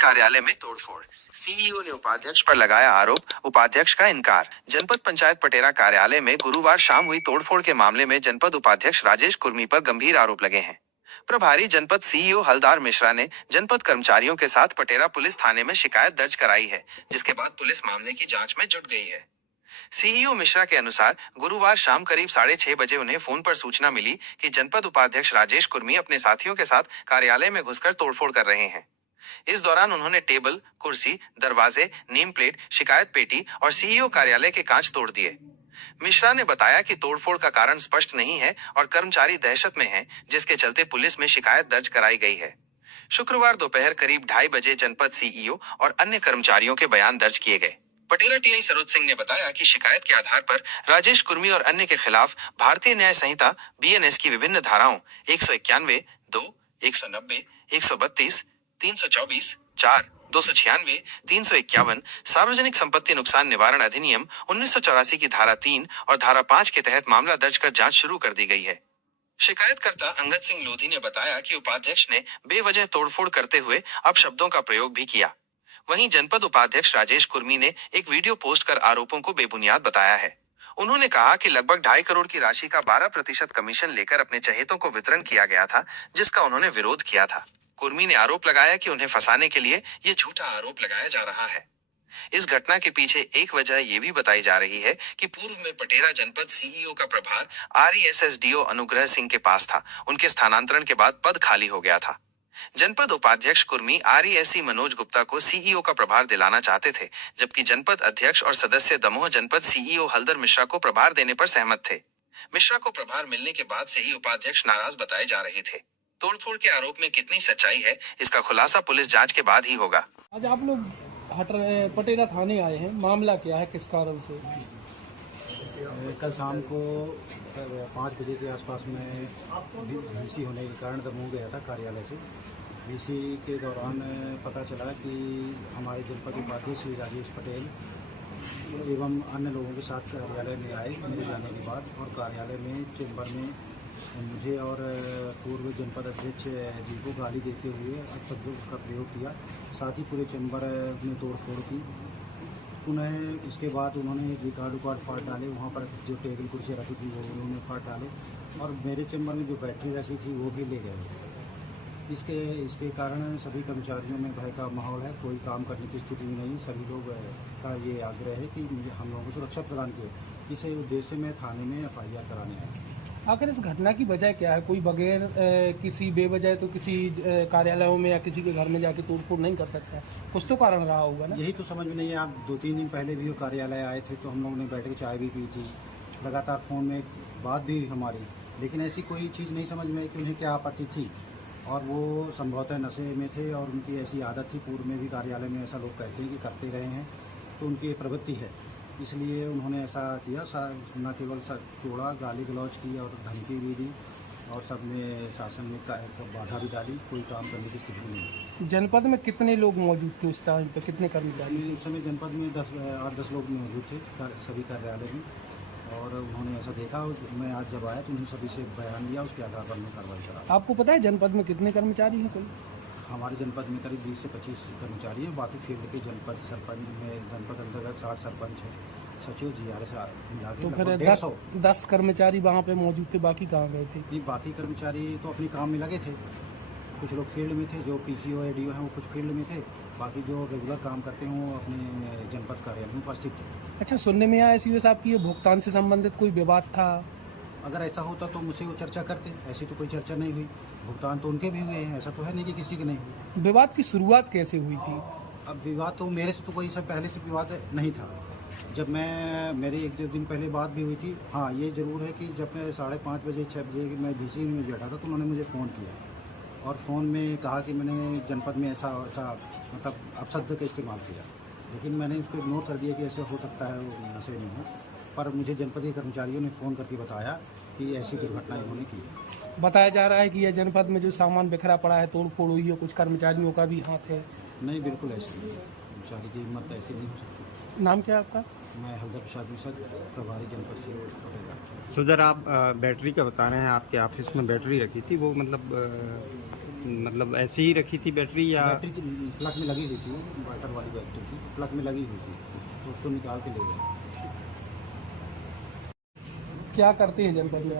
कार्यालय में तोड़फोड़, सीईओ ने उपाध्यक्ष पर लगाया आरोप, उपाध्यक्ष का इनकार। जनपद पंचायत पटेरा कार्यालय में गुरुवार शाम हुई तोड़फोड़ के मामले में जनपद उपाध्यक्ष राजेश कुर्मी पर गंभीर आरोप लगे हैं। प्रभारी जनपद सीईओ हलदार मिश्रा ने जनपद कर्मचारियों के साथ पटेरा पुलिस थाने में शिकायत दर्ज कराई है, जिसके बाद पुलिस मामले की जांच में जुट गई है। सीईओ मिश्रा के अनुसार गुरुवार शाम करीब 6:30 बजे उन्हें फोन पर सूचना मिली कि जनपद उपाध्यक्ष राजेश कुर्मी अपने साथियों के साथ कार्यालय में घुसकर तोड़फोड़ कर रहे हैं। इस दौरान उन्होंने टेबल, कुर्सी, दरवाजे, नेम प्लेट, शिकायत पेटी और सीईओ कार्यालय के कांच तोड़ दिए। मिश्रा ने बताया कि तोड़फोड़ का कारण स्पष्ट नहीं है और कर्मचारी दहशत में हैं, जिसके चलते पुलिस में शिकायत दर्ज कराई गई है। शुक्रवार दोपहर करीब 2:30 बजे जनपद सीईओ और अन्य कर्मचारियों के बयान दर्ज किए गए। पटेरा टीआई सरोज सिंह ने बताया कि शिकायत के आधार पर राजेश कुर्मी और अन्य के खिलाफ भारतीय न्याय संहिता बीएनएस की विभिन्न धाराओं 191, 2, 190, 132, 324, 4, 296, 351, सार्वजनिक संपत्ति नुकसान निवारण अधिनियम 1984 की धारा 3 और धारा 5 के तहत मामला दर्ज कर जांच शुरू कर दी गई है। शिकायतकर्ता अंगद सिंह लोधी ने बताया कि उपाध्यक्ष ने बेवजह तोड़फोड़ करते हुए अपशब्दों का प्रयोग भी किया। वहीं जनपद उपाध्यक्ष राजेश कुर्मी ने एक वीडियो पोस्ट कर आरोपों को बेबुनियाद बताया है। उन्होंने कहा कि लगभग 2.5 करोड़ की राशि का 12% कमीशन लेकर अपने चहेतों को वितरण किया गया था, जिसका उन्होंने विरोध किया था। कुर्मी ने आरोप लगाया कि उन्हें फंसाने के लिए ये झूठा आरोप लगाया जा रहा है। इस घटना के पीछे एक वजह ये भी बताई जा रही है कि पूर्व में पटेरा जनपद सीईओ का प्रभार आरईएसएसडीओ अनुग्रह सिंह के पास था। उनके स्थानांतरण के बाद पद खाली हो गया था। जनपद उपाध्यक्ष कुर्मी आरईएससी मनोज गुप्ता को सीईओ का प्रभार दिलाना चाहते थे, जबकि जनपद अध्यक्ष और सदस्य दमोह जनपद सीईओ हलदर मिश्रा को प्रभार देने पर सहमत थे। मिश्रा को प्रभार मिलने के बाद से ही उपाध्यक्ष नाराज बताए जा रहे थे। तोड़फोड़ के आरोप में कितनी सच्चाई है, इसका खुलासा पुलिस जांच के बाद ही होगा। आज आप लोग पटेरा थाने आए हैं, मामला क्या है, किस कारण से? कल शाम को 5 बजे के आसपास में वीसी होने के कारण दमोह गया था कार्यालय से। वीसी के दौरान पता चला कि हमारे जनपद उपाध्यक्ष श्री राजेश पटेल एवं अन्य लोगों के साथ कार्यालय में आए मेरे जाने के बाद, और कार्यालय में चेंबर में मुझे और पूर्व जनपद अध्यक्ष जी को गाली देते हुए अपशब्दों का प्रयोग किया। साथ ही पूरे चेंबर में तोड़फोड़ की। पुनः इसके बाद उन्होंने रिकॉर्ड फाड़ डाले, वहाँ पर जो टेबल कुर्सी रखी थी वो उन्होंने फाड़ डाले, और मेरे चेंबर में जो बैटरी रखी थी वो भी ले गए। इसके कारण सभी कर्मचारियों में भय का माहौल है, कोई काम करने की स्थिति में नहीं। सभी लोग का ये आग्रह है कि हम लोगों को सुरक्षा प्रदान किए। इसी उद्देश्य में थाने में FIR कराने आए। आखिर इस घटना की वजह क्या है? कोई बगैर किसी बेवजह तो किसी कार्यालयों में या किसी के घर में जाके तोड़फोड़ नहीं कर सकता, कुछ तो कारण रहा होगा ना? यही तो समझ में नहीं है। आप 2-3 दिन पहले भी वो कार्यालय आए थे, तो हम लोगों ने बैठ के चाय भी पी थी, लगातार फ़ोन में बात भी हमारी, लेकिन ऐसी कोई चीज़ नहीं समझ में आई कि उन्हें क्या आपत्ति थी। और वो संभवतः नशे में थे और उनकी ऐसी आदत थी, पूर्व में भी कार्यालय में ऐसा लोग कहते हैं कि करते रहे हैं, तो उनकी प्रवृत्ति है, इसलिए उन्होंने ऐसा किया। न केवल तोड़ा, गाली गलौज की और धमकी भी दी, और सब में शासन में बाधा भी डाली। कोई काम करने की स्थिति नहीं। जनपद में कितने लोग मौजूद थे उस टाइम पे, कितने कर्मचारी? उस समय जनपद में 8-10 लोग मौजूद थे सभी कार्यालय में, और उन्होंने ऐसा देखा। मैं आज जब आया तो उन्हें सभी से बयान लिया, उसके आधार पर मैं कार्रवाई करा। आपको पता है जनपद में कितने कर्मचारी हैं कुल? हमारे जनपद में करीब 20 से 25 कर्मचारी हैं। बाकी फील्ड के जनपद सरपंच में जनपद अंतर्गत 60 सरपंच हैं, सचिव GRS मिला के। तो फिर 10 कर्मचारी वहाँ पे मौजूद थे, बाकी कहाँ गए थे? ये बाकी कर्मचारी तो अपने काम में लगे थे। कुछ लोग फील्ड में थे, जो PCO ADO हैं वो कुछ फील्ड में थे, बाकी जो रेगुलर काम करते हैं वो अपने जनपद कार्यालय में उपस्थित थे। अच्छा, सुनने में आया सीओ साहब की ये भुगतान से संबंधित कोई विवाद था? अगर ऐसा होता तो मुझसे वो चर्चा करते, ऐसी तो कोई चर्चा नहीं हुई। भुगतान तो उनके भी हुए हैं, ऐसा तो है नहीं कि किसी के नहीं हुई। विवाद की शुरुआत कैसे हुई थी? अब विवाद तो मेरे से तो कोई सब पहले से विवाद नहीं था। जब मेरी 1-2 दिन पहले बात भी हुई थी। हाँ, ये ज़रूर है कि जब मैं 5:30 बजे 6 बजे मैं VC में बैठा था, तो उन्होंने मुझे फ़ोन किया और फ़ोन में कहा कि मैंने जनपद में ऐसा मतलब अपशब्द का इस्तेमाल किया, लेकिन मैंने उसको इग्नोर कर दिया कि ऐसे हो सकता है, वो नशे में है। पर मुझे जनपद के कर्मचारियों ने फ़ोन करके बताया कि ऐसी दुर्घटना इन्होंने की। बताया जा रहा है कि यह जनपद में जो सामान बिखरा पड़ा है, तोड़ फोड़ हुई है, कुछ कर्मचारियों का भी हाथ है। नहीं, बिल्कुल ऐसी नहीं, कर्मचारी की हिम्मत ऐसी नहीं हो सकती। नाम क्या है आपका? मैं हल्दर प्रसाद मिश्र, प्रभारी जनपद सीओ पटेगा। सर आप बैटरी का बता रहे हैं, आपके ऑफिस में बैटरी रखी थी, वो मतलब ऐसे ही रखी थी बैटरी या बैटरी प्लग में लगी हुई थी, वाटर वाली बैटरी थी, प्लग में लगी हुई थी, तो उसको निकाल के ले गए। क्या करते हैं जनपद में?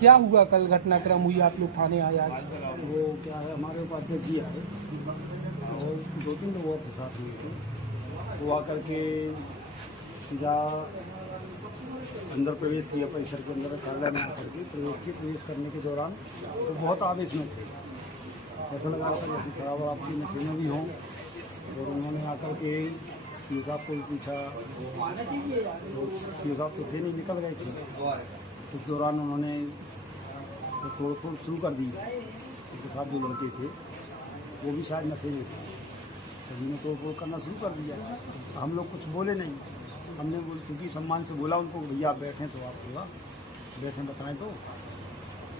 क्या हुआ कल घटनाक्रम हुई, आप लोग थाने आए आज? वो क्या है, हमारे उपाध्यक्ष जी आए और 2-3 लोग और के साथ हुए थे। वो आकर के सीधा अंदर प्रवेश किया, परिसर के अंदर कार्यालय में आकर के प्रवेश करने के दौरान तो बहुत आवेश में थे। ऐसा लग रहा था जैसे शराब वराब की नशे में भी हों, और उन्होंने आकर के सीओ साहब को भी पूछा, तो सीओ साहब तो थे नहीं, निकल गए थे। उस दौरान उन्होंने तोड़ फोड़ शुरू कर दी। उसके साथ जो लड़के थे वो भी शायद नशे में थे, सभी ने तोड़ फोड़ करना शुरू कर दिया। हम लोग कुछ बोले नहीं, हमने क्योंकि सम्मान से बोला उनको, भैया आप बैठें तो आप थोड़ा बैठें बताएं, तो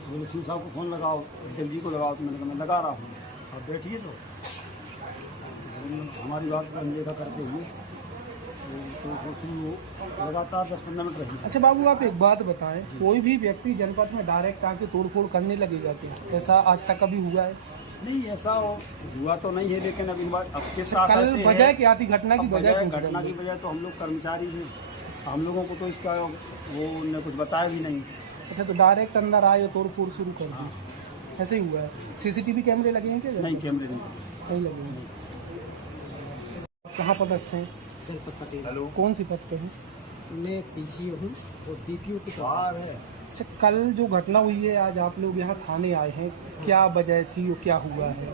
बोले सीओ साहब को फ़ोन लगाओ, जल्दी को लगाओ, तो मैंने कहा मैं लगा रहा हूँ, आप बैठिए। तो हमारी बात को अनदेखा करते हुए तो लगातार 10-15 मिनट रही। अच्छा बाबू, आप एक बात बताएं, कोई भी व्यक्ति जनपद में डायरेक्ट आके तोड़फोड़ करने लगेगा क्या? ऐसा आज तक कभी हुआ है? नहीं, ऐसा हुआ तो नहीं है, लेकिन अभी बात अब किस आशा कल से वजह है, क्या थी घटना की? वजह घटना की वजह तो हम लोग कर्मचारी हैं, हम लोगों को तो इसका वो उन्होंने कुछ बताया भी नहीं। अच्छा, तो डायरेक्ट अंदर आए और तोड़फोड़ शुरू कर दी, ऐसे ही हुआ है? सीसीटीवी कैमरे लगे हैं क्या? नहीं, कैमरे नहीं लगे हैं। कहाँ पदस्थ हैं? हेलो, कौन सी पद पे हैं? मैं पीसीओ हूँ और डीपीओ की बाहर है। अच्छा, कल जो घटना हुई है, आज आप लोग यहाँ थाने आए हैं, क्या वजह थी और क्या हुआ है?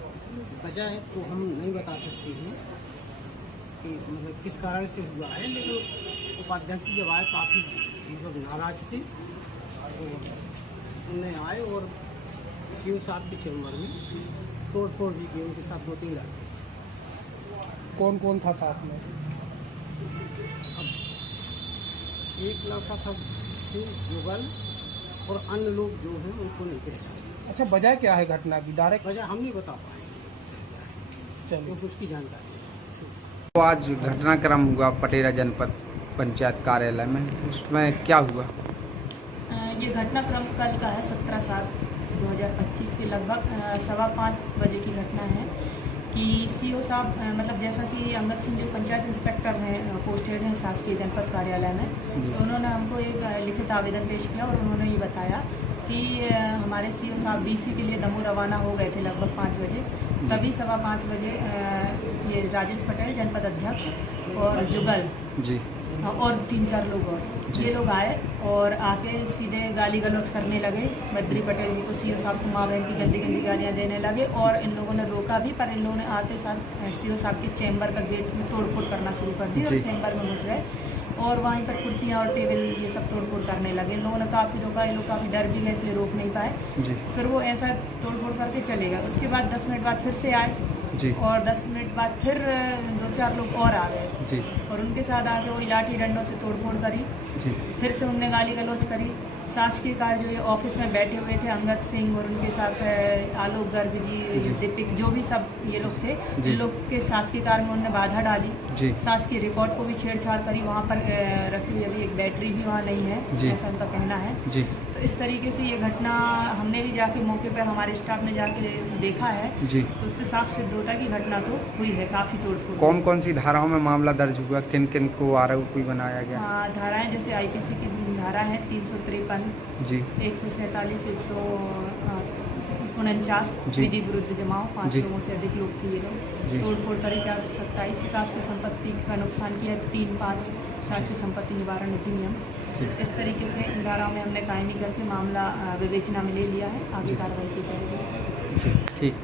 वजह है तो हम नहीं बता सकते हैं कि मतलब किस कारण से हुआ है, लेकिन उपाध्यक्ष जब आए काफ़ी मतलब नाराज थे, तो उन्हें आए और सीओ साहब के चैम्बर में तोड़ फोड़ भी की, उनके साथ 2-3 लड़के। कौन कौन था साथ में? एक लड़का था जुगल, और अन्य लोग जो हैं उनको नहीं पहचाना। अच्छा, वजह क्या है घटना की? डायरेक्ट वजह हम नहीं बता पाए, चलिए। तो उसकी जानकारी। तो आज घटनाक्रम हुआ पटेरा जनपद पंचायत कार्यालय में, उसमें क्या हुआ? ये घटनाक्रम कल का है 17/7/2025 के लगभग 5:15 बजे की घटना है कि सीओ साहब मतलब जैसा कि अंगद सिंह जो पंचायत इंस्पेक्टर हैं, पोस्टेड हैं शासकीय जनपद कार्यालय में, तो उन्होंने हमको एक लिखित आवेदन पेश किया और उन्होंने ये बताया कि हमारे सीओ साहब बीसी के लिए दमोह रवाना हो गए थे लगभग 5 बजे। तभी 5:15 बजे ये राजेश पटेल जनपद अध्यक्ष और जुगल जी और 3-4 लोग और ये लोग आए और आके सीधे गाली गलौज करने लगे। बद्री पटेल जी को, सीओ साहब को माँ बहन की गंदी गंदी गालियाँ देने लगे, और इन लोगों ने रोका भी, पर इन लोगों ने आते साथ सीओ साहब के चैम्बर का गेट में तोड़फोड़ करना शुरू कर दी और चैम्बर में घुस गए और वहीं पर कुर्सियाँ और टेबल ये सब तोड़फोड़ करने लगे। इन लोगों ने काफ़ी रोका, ये लोग काफ़ी डर भी गए, इसलिए रोक नहीं पाए। फिर वो ऐसा तोड़फोड़ करके चले गए। उसके बाद 10 मिनट बाद फिर से आए जी और 10 मिनट बाद फिर 2-4 लोग और आ गए जी और उनके साथ आके वही लाठी डंडों से तोड़फोड़ करी। जी फिर से उनने गाली गलौज करी। शासकीय कार्य जो ये ऑफिस में बैठे हुए थे, अंगद सिंह और उनके साथ आलोक गर्ग जी, दीपिक, जो भी सब ये लोग थे, इन लोग के शासकीय कार्य में उन्होंने बाधा डाली। शासकीय रिकॉर्ड को भी छेड़छाड़ करी। वहाँ पर रखी हुई अभी एक बैटरी भी वहाँ नहीं है, ऐसा उनका कहना है। तो इस तरीके से ये घटना हमने भी जाके मौके पर, हमारे स्टाफ ने जाके देखा है, तो उससे साफ सिद्ध होता है कि घटना तो हुई है, काफ़ी तोड़फोड़। कौन कौन सी धाराओं में मामला दर्ज हुआ, किन किन को आरोपी बनाया गया? हाँ, धाराएं जैसे आईपीसी की धारा है 353 जी 147 149 विधि विरुद्ध जमाव, 5 लोगों से अधिक लोग थे ये लोग, तोड़फोड़ करी 427, शासकीय संपत्ति का नुकसान किया 3-5 शासकीय संपत्ति निवारण अधिनियम। इस तरीके से इन धाराओं में हमने कायमी करके मामला विवेचना में ले लिया है, आगे कार्रवाई की जाएगी। ठीक।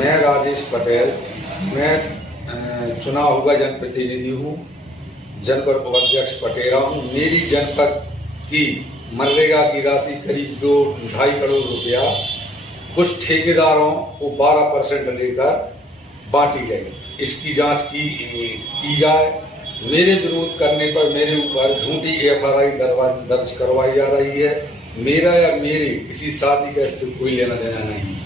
मैं राजेश पटेल, मैं चुनाव हुआ जनप्रतिनिधि हूँ, जनपद उपाध्यक्ष पटेरा हूँ। मेरी जनपद की मनरेगा की राशि करीब 2-2.5 करोड़ रुपया कुछ ठेकेदारों को 12% लेकर बांटी गई। इसकी जांच की जाए। मेरे विरोध करने पर मेरे ऊपर झूठी FRI दर्ज करवाई जा रही है। मेरा या मेरे किसी शादी का इससे कोई लेना देना नहीं।